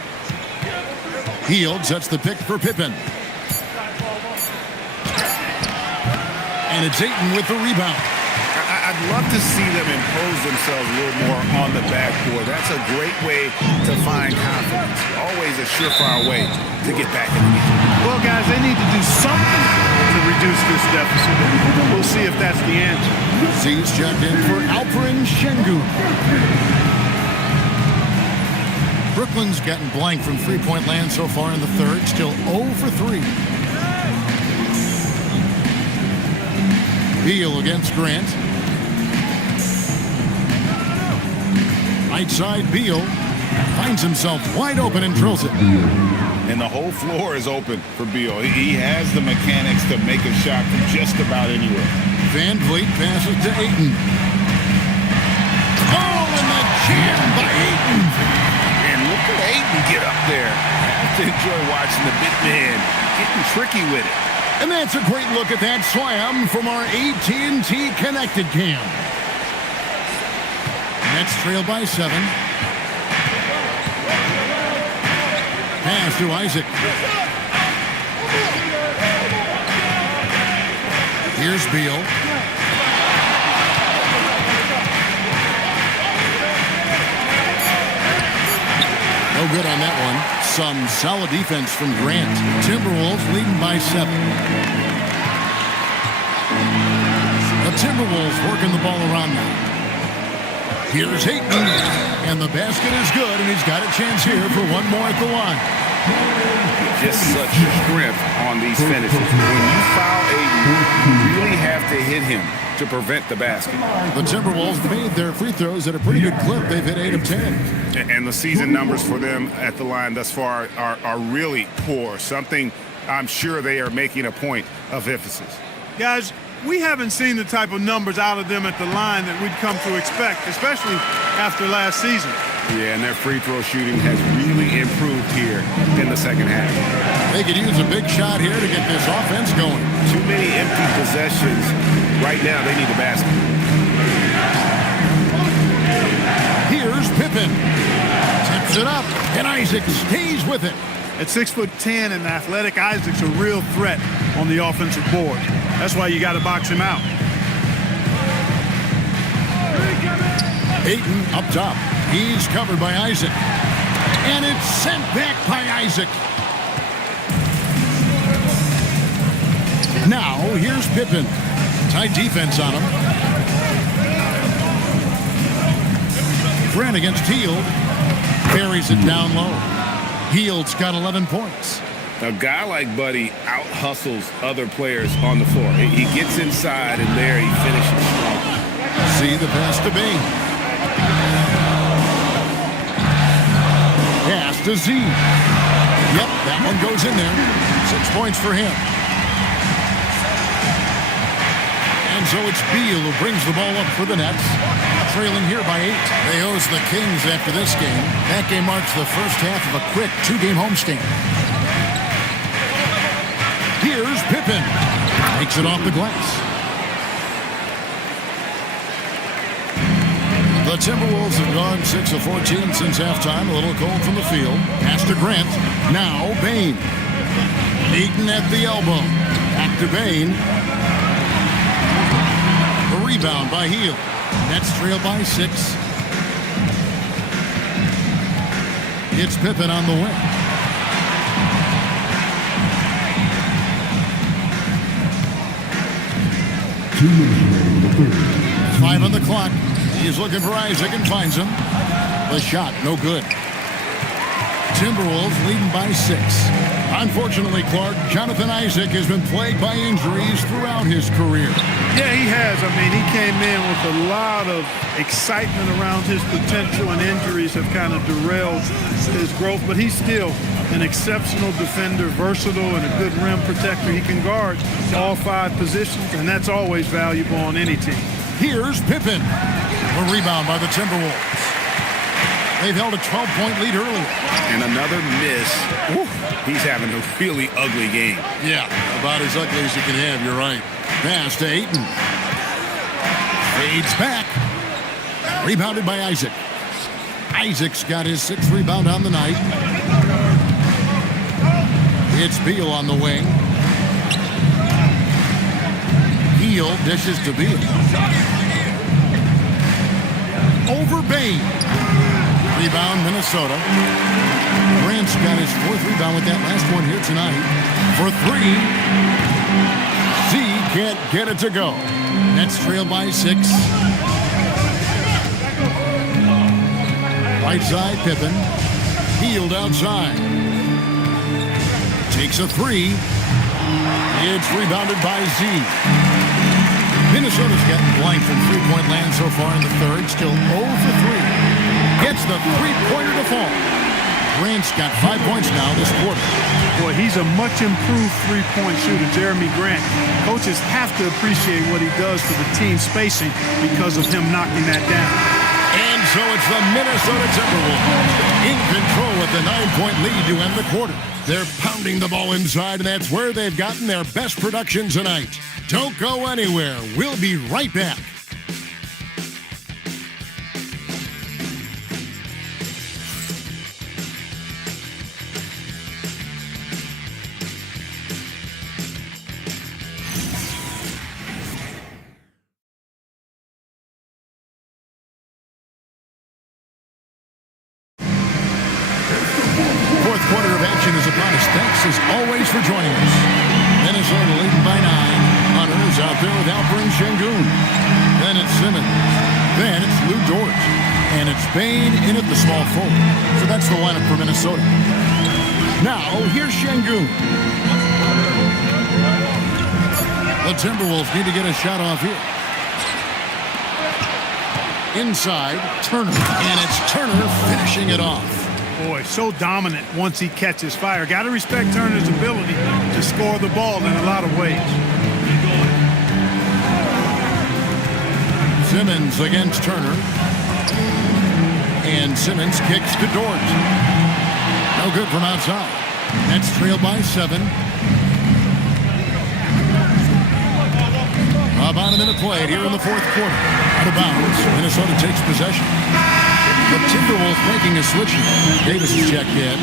Hield sets the pick for Pippen. And it's Ayton with the rebound. I'd love to see them impose themselves a little more on the backboard. That's a great way to find confidence. Always a surefire way to get back in the game. Well, guys, they need to do something to reduce this deficit. We'll see if that's the answer. Z's checked in for Alperen Şengün. Brooklyn's gotten blank from three-point land so far in the third. Still 0 for 3. Beal against Grant. Right side, Beal finds himself wide open and drills it. And the whole floor is open for Beal. He has the mechanics to make a shot from just about anywhere. Van Vliet passes to Ayton. Oh, and the jam by Ayton. And look at Ayton get up there. I have to enjoy watching the big man getting tricky with it. And that's a great look at that slam from our AT&T Connected Cam. Nets trail by 7. Pass to Isaac. Here's Beal. No good on that one. Some solid defense from Grant. Timberwolves leading by 7. The Timberwolves working the ball around now. Here's Ayton, and the basket is good, and he's got a chance here for one more at the line. Just such strength on these finishes. When you foul Ayton, you really have to hit him to prevent the basket. The Timberwolves made their free throws at a pretty good clip. They've hit 8 of 10. And the season numbers for them at the line thus far are really poor. Something I'm sure they are making a point of emphasis. Guys, we haven't seen the type of numbers out of them at the line that we'd come to expect, especially after last season. Yeah, and their free throw shooting has really improved here in the second half. They could use a big shot here to get this offense going. Too many empty possessions. Right now, they need a basket. Isaac stays with it. At 6'10" and athletic, Isaac's a real threat on the offensive board. That's why you got to box him out. Ayton up top. He's covered by Isaac. And it's sent back by Isaac. Now, here's Pippen. Tight defense on him. Grant against Hield. Carries it down low. Hield's got 11 points. A guy like Buddy out-hustles other players on the floor. He gets inside, and there he finishes strong. See the pass to Bain. Pass to Z. Yep, that one goes in there. 6 points for him. And so it's Beal who brings the ball up for the Nets, trailing here by 8. They host the Kings after this game. That game marks the first half of a quick 2-game homestand. Here's Pippen. Takes it off the glass. The Timberwolves have gone 6 of 14 since halftime. A little cold from the field. Pass to Grant. Now Bain. Ayton at the elbow. Back to Bain. The rebound by Hield. Nets trail by 6. It's Pippen on the wing. Five on the clock. He's looking for Isaac and finds him. The shot, no good. Timberwolves leading by 6. Unfortunately, Clark, Jonathan Isaac has been plagued by injuries throughout his career. Yeah, he has. I mean, he came in with a lot of excitement around his potential, and injuries have kind of derailed his growth. But he's still an exceptional defender, versatile, and a good rim protector. He can guard all 5 positions, and that's always valuable on any team. Here's Pippen. A rebound by the Timberwolves. They've held a 12-point lead earlier. And another miss. Woo. He's having a really ugly game. Yeah, about as ugly as you can have, you're right. Pass to Ayton. Fades back. Rebounded by Isaac. Isaac's got his 6th rebound on the night. It's Beal on the wing. Hield dishes to Beal. Over Bain. Rebound, Minnesota. Grant's got his 4th rebound with that last one here tonight. For 3. Z can't get it to go. Nets trail by 6. Right side, Pippen. Hield outside. Takes a 3. It's rebounded by Z. Minnesota's gotten blank from three-point land so far in the third. Still 0 for 3. Gets the three-pointer to fall. Grant's got 5 points now this quarter. Boy, he's a much improved three-point shooter, Jeremy Grant. Coaches have to appreciate what he does for the team spacing because of him knocking that down. And so it's the Minnesota Timberwolves in control with the 9-point lead to end the quarter. They're pounding the ball inside, and that's where they've gotten their best production tonight. Don't go anywhere. We'll be right back. Quarter of action is upon us. Thanks as always for joining us. Minnesota leading by 9. Hunter's out there with Alperen Şengün. Then it's Simmons. Then it's Lou Dort. And it's Bain in at the small forward. So that's the lineup for Minnesota. Now, here's Şengün. The Timberwolves need to get a shot off here. Inside, Turner. And it's Turner finishing it off. Boy, so dominant once he catches fire. Got to respect Turner's ability to score the ball in a lot of ways. Simmons against Turner. And Simmons kicks to Dort. No good from outside. Nets trail by 7. About a minute played here in the fourth quarter. Out of bounds. Minnesota takes possession. The Timberwolves making a switch here. Davis is checked in.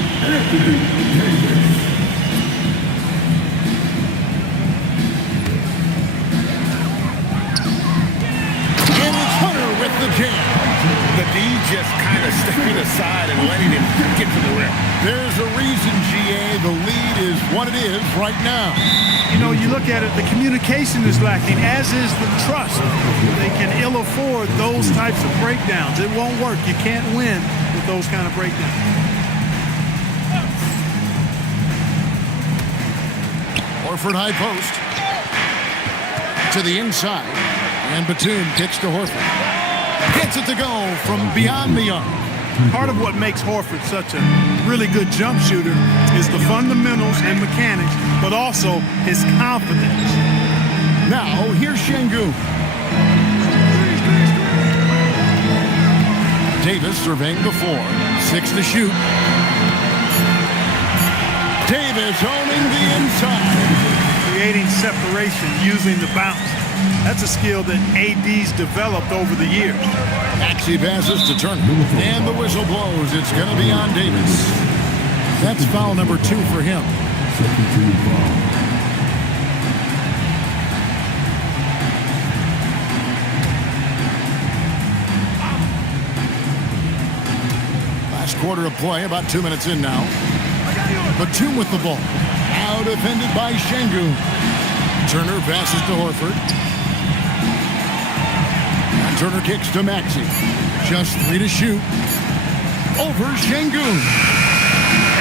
And it's Hunter with the jam. The D just kind of stepping aside and letting him get to the rim. There's a reason, GA, the lead is what it is right now. You know, you look at it, the communication is lacking, as is the trust. They can ill afford those types of breakdowns. It won't work. You can't win with those kind of breakdowns. Horford high post. To the inside. And Batum kicks to Horford. Gets it to go from beyond the arc. Part of what makes Horford such a really good jump shooter is the fundamentals and mechanics, but also his confidence. Now, here's Şengün. Davis surveying the floor. 6 to shoot. Davis owning the inside. Creating separation using the bounce. That's a skill that AD's developed over the years. Maxey passes to Turner. And the whistle blows. It's going to be on Davis. That's foul number 2 for him. Last quarter of play, about 2 minutes in now. Batum with the ball. Now defended by Şengün. Turner passes to Horford. And Turner kicks to Maxey. Just 3 to shoot. Over Şengün.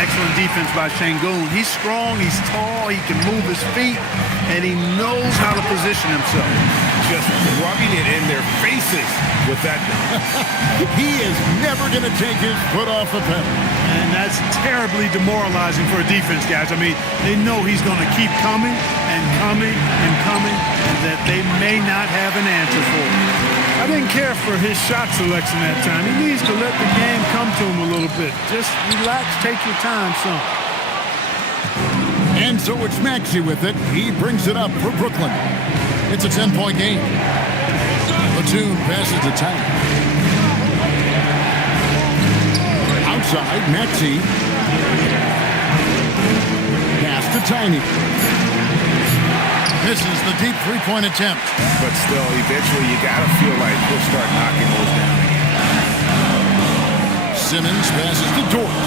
Excellent defense by Şengün. He's strong, he's tall, he can move his feet, and he knows how to position himself. Just rubbing it in their faces with that. He is never going to take his foot off the pedal. And that's terribly demoralizing for a defense, guys. I mean, they know he's going to keep coming and coming and coming, and that they may not have an answer for him. I didn't care for his shot selection that time. He needs to let the game come to him a little bit. Just relax, take your time, son. And so it's Maxey with it. He brings it up for Brooklyn. It's a 10-point game. Batum passes to Tyler. Outside, Maxey. Pass to Tiny. Misses the deep three-point attempt. But still, eventually you got to feel like he'll start knocking those down. Simmons passes to Dort.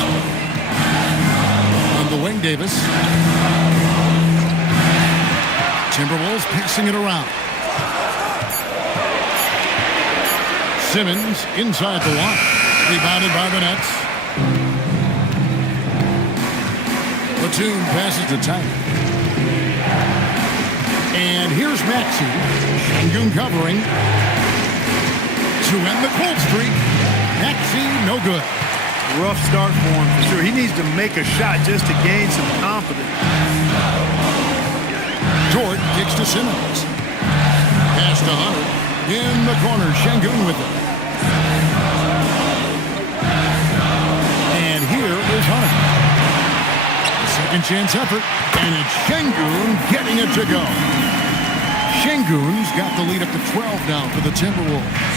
On the wing, Davis. Timberwolves passing it around. Simmons inside the line. Rebounded by the Nets. Batum passes to Tyler. And here's Maxey. Şengün covering. To end the cold streak. Maxey, no good. Rough start for him, for sure. He needs to make a shot just to gain some confidence. Dort kicks to Simmons. Pass to Hunter. In the corner, Şengün with it. And here is Hunter. Second chance effort. And it's Şengün getting it to go. Şengün's got the lead up to 12 now for the Timberwolves.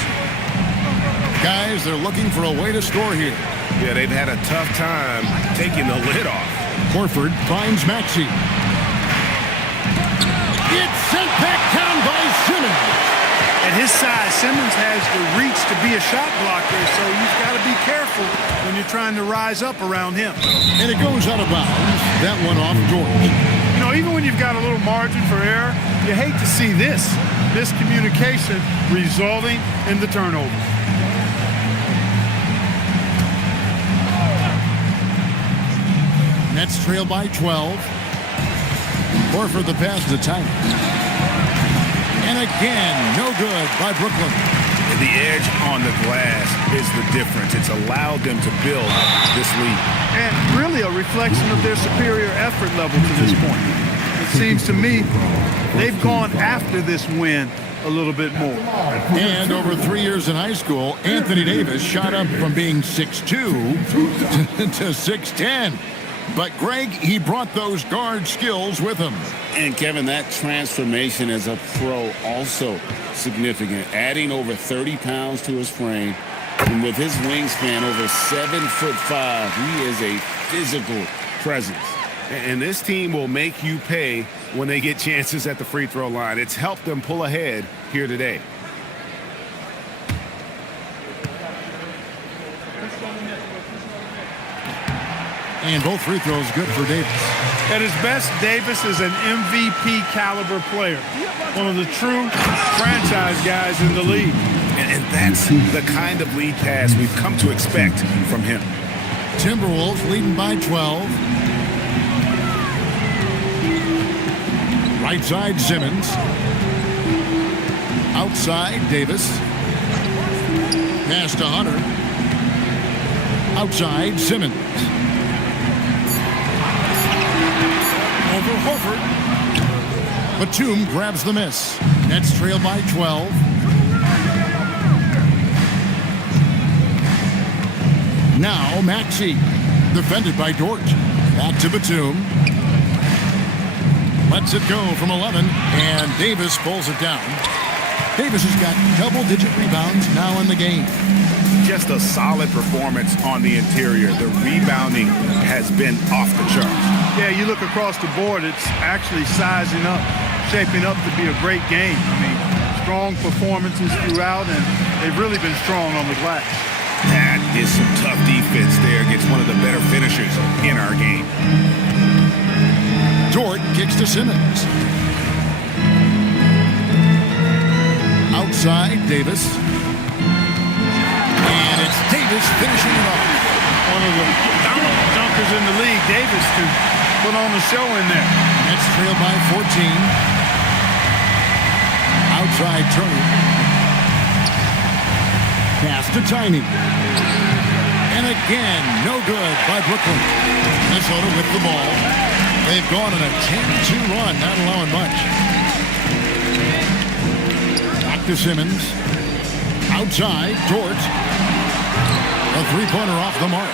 Guys, they're looking for a way to score here. Yeah, they've had a tough time taking the lid off. Horford finds Maxey. It's sent back down by Simmons. At his size, Simmons has the reach to be a shot blocker, so you've got to be careful when you're trying to rise up around him. And it goes out of bounds. That one off George. You know, even when you've got a little margin for error, you hate to see this miscommunication resulting in the turnover. Nets trail by 12. Horford the pass to Tyler. And again, no good by Brooklyn. And the edge on the glass is the difference. It's allowed them to build this lead. And really a reflection of their superior effort level to this point. It seems to me they've gone after this win a little bit more. And over 3 years in high school, Anthony Davis shot up from being 6'2" to 6'10". But Greg, he brought those guard skills with him. And Kevin, that transformation as a pro also significant, adding over 30 pounds to his frame. And with his wingspan over 7'5", he is a physical presence. And this team will make you pay when they get chances at the free throw line. It's helped them pull ahead here today. And both free throws good for Davis. At his best, Davis is an MVP caliber player. One of the true franchise guys in the league. And that's the kind of lead pass we've come to expect from him. Timberwolves leading by 12. Right side, Simmons. Outside, Davis. Pass to Hunter. Outside, Simmons. Over Horford. Batum grabs the miss. Nets trail by 12. Now Maxey. Defended by Dort. Back to Batum. Lets it go from 11, and Davis pulls it down. Davis has got double-digit rebounds now in the game. Just a solid performance on the interior. The rebounding has been off the charts. Yeah, you look across the board, it's actually sizing up, shaping up to be a great game. I mean, strong performances throughout, and they've really been strong on the glass. That is some tough defense there against one of the better finishers in our game. Dort kicks to Simmons. Outside, Davis. And it's Davis finishing it off. One of the dunkers in the league. Davis can put on a show in there. Nets trail by 14. Outside, Turner. Pass to Tiny. And again, no good by Brooklyn. Minnesota with the ball. They've gone on a 10-2 run, not allowing much. Back to Simmons. Outside, Dort. A three-pointer off the mark.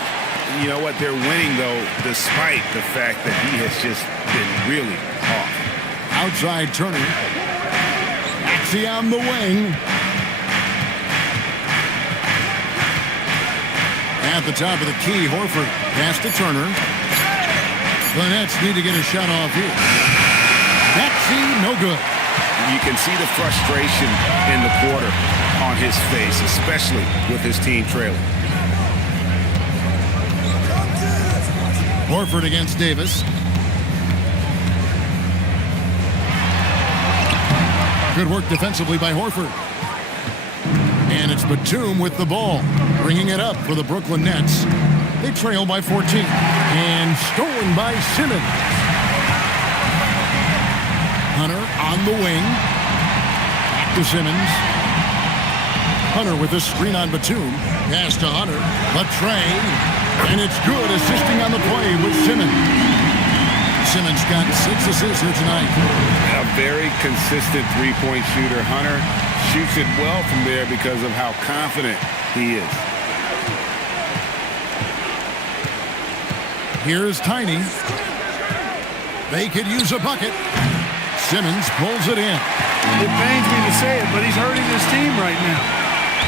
You know what? They're winning, though, despite the fact that he has just been really off. Outside, Turner. Maxey on the wing. At the top of the key, Horford. Pass to Turner. The Nets need to get a shot off here. Maxey, no good. You can see the frustration in the quarter on his face, especially with his team trailing. Horford against Davis. Good work defensively by Horford. And it's Batum with the ball, bringing it up for the Brooklyn Nets. They trail by 14. And stolen by Simmons. Hunter on the wing. Back to Simmons. Hunter with a screen on Batum. Pass to Hunter. Latrey. And it's good, assisting on the play with Simmons. Simmons got 6 assists here tonight. A very consistent three-point shooter. Hunter shoots it well from there because of how confident he is. Here's Tiny. They could use a bucket. Simmons pulls it in. It pains me to say it, but he's hurting his team right now.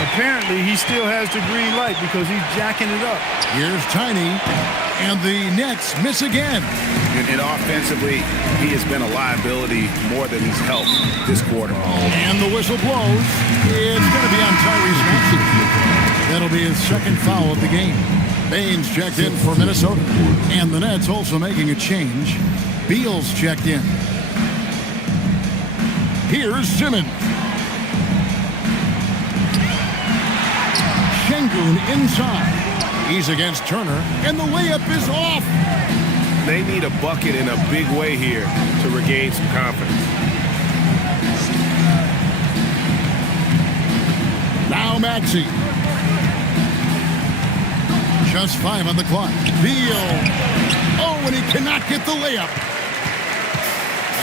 Apparently, he still has the green light because he's jacking it up. Here's Tiny, and the Nets miss again. And offensively, he has been a liability more than he's helped this quarter. And the whistle blows. It's going to be on Tyrese Maxey. That'll be his second foul of the game. Baines checked in for Minnesota. And the Nets also making a change. Beals checked in. Here's Simmons. Şengün inside. He's against Turner, and the layup is off. They need a bucket in a big way here to regain some confidence. Now Maxey. Just 5 on the clock. Beal. Oh, and he cannot get the layup.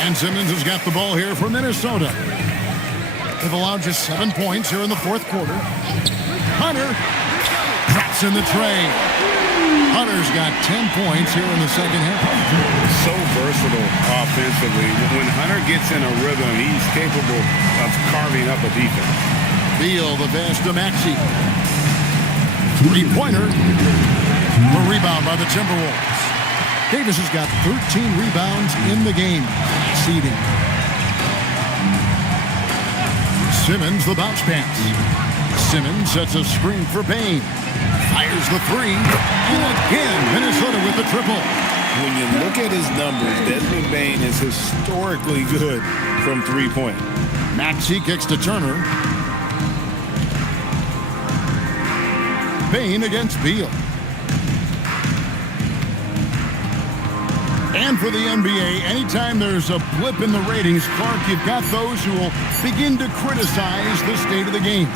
And Simmons has got the ball here for Minnesota. They've allowed just 7 points here in the fourth quarter. Hunter. Drops in the tray. Hunter's got 10 points here in the second half. So versatile offensively. When Hunter gets in a rhythm, he's capable of carving up a defense. Beal, the pass to Maxey. Three-pointer. A rebound by the Timberwolves. Davis has got 13 rebounds in the game. Seeding. Simmons, the bounce pass. Simmons sets a screen for Payne. Fires the three. And again, Minnesota with the triple. When you look at his numbers, Desmond Bane is historically good from three-point. Maxey kicks to Turner. Payne against Beal. And for the NBA, anytime there's a blip in the ratings, Clark, you've got those who will begin to criticize the state of the game.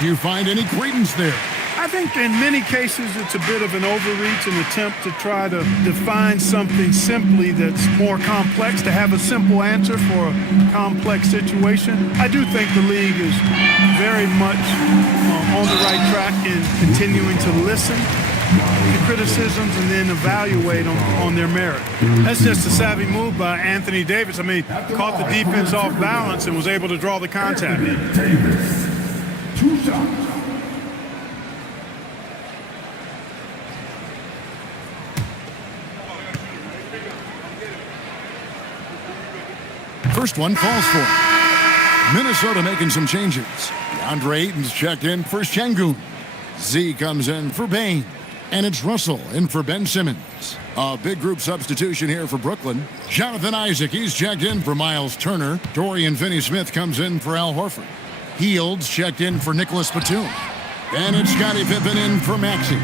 Do you find any credence there? I think in many cases it's a bit of an overreach, an attempt to try to define something simply that's more complex, to have a simple answer for a complex situation. I do think the league is very much on the right track in continuing to listen to criticisms and then evaluate on their merit. That's just a savvy move by Anthony Davis. I mean, caught the defense off balance and was able to draw the contact. Davis, 2 shots. First one falls for him. Minnesota making some changes. DeAndre Ayton's checked in for Şengün. Z comes in for Bane. And it's Russell in for Ben Simmons. A big group substitution here for Brooklyn. Jonathan Isaac, he's checked in for Miles Turner. Dorian Finney-Smith comes in for Al Horford. Fields checked in for Nicholas Batum. And it's Scottie Pippen in for Maxey.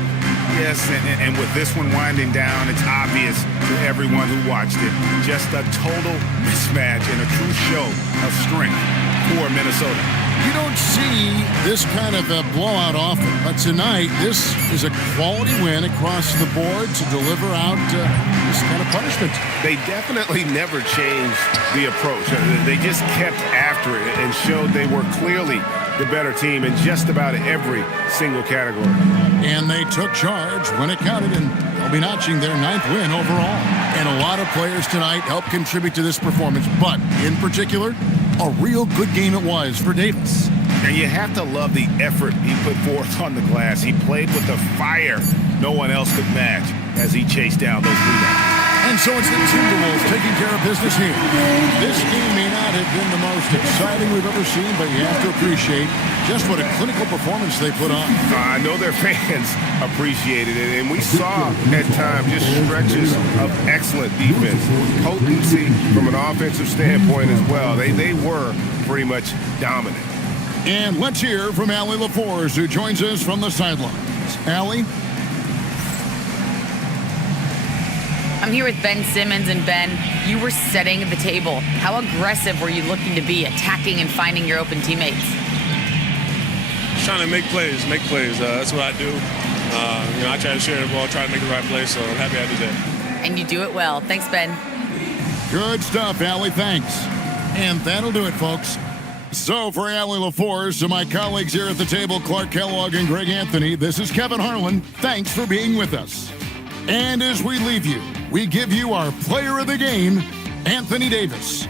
Yes, and with this one winding down, it's obvious to everyone who watched it. Just a total mismatch and a true show of strength for Minnesota. You don't see this kind of a blowout often, but tonight this is a quality win across the board to deliver out this kind of punishment. They definitely never changed the approach. They just kept after it and showed they were clearly the better team in just about every single category. And they took charge when it counted, and they'll be notching their 9th win overall. And a lot of players tonight helped contribute to this performance, but in particular, a real good game it was for Davis. And you have to love the effort he put forth on the glass. He played with the fire no one else could match as he chased down those rebounds. And so it's the Timberwolves taking care of business here. This game may not have been the most exciting we've ever seen, but you have to appreciate just what a clinical performance they put on. I know their fans appreciated it, and we saw at times just stretches of excellent defense, potency from an offensive standpoint as well. They were pretty much dominant. And let's hear from Allie LaForce, who joins us from the sidelines. Allie? I'm here with Ben Simmons, and Ben, you were setting the table. How aggressive were you looking to be, attacking and finding your open teammates? Trying to make plays. That's what I do. I try to share the ball, try to make the right play, so I'm happy I did that. And you do it well. Thanks, Ben. Good stuff, Allie. Thanks. And that'll do it, folks. So for Allie LaForce and my colleagues here at the table, Clark Kellogg and Greg Anthony, this is Kevin Harlan. Thanks for being with us. And as we leave you, we give you our player of the game, Anthony Davis.